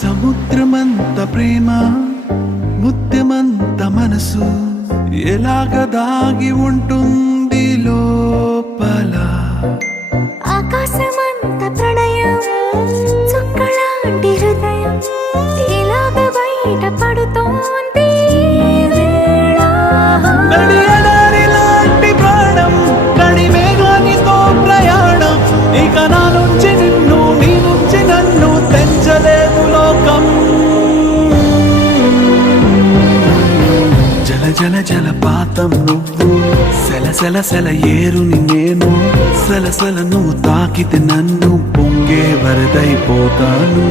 సముద్రమంత ప్రేమ ముత్యమంత మనసు ఎలాగ దాగి ఉంటుంది లోపల. ఆకాశమంత ప్రణయం చుక్కలాంటి హృదయం ఇలాగ బయట పడుతోంది వేళ. నడియడారిలాంటి ప్రాణం నడిమేఘానితో ప్రయాణం ఇక నా నుంచి నిన్ను నీ నుంచి నన్ను తెంచలేదు లోకం. జల జల జలపాతం నువ్వు సెల సెల సెల ఏరుని నేను సలసల నువ్వు తాకితే నన్ను పొంగే వరదైపోతాను.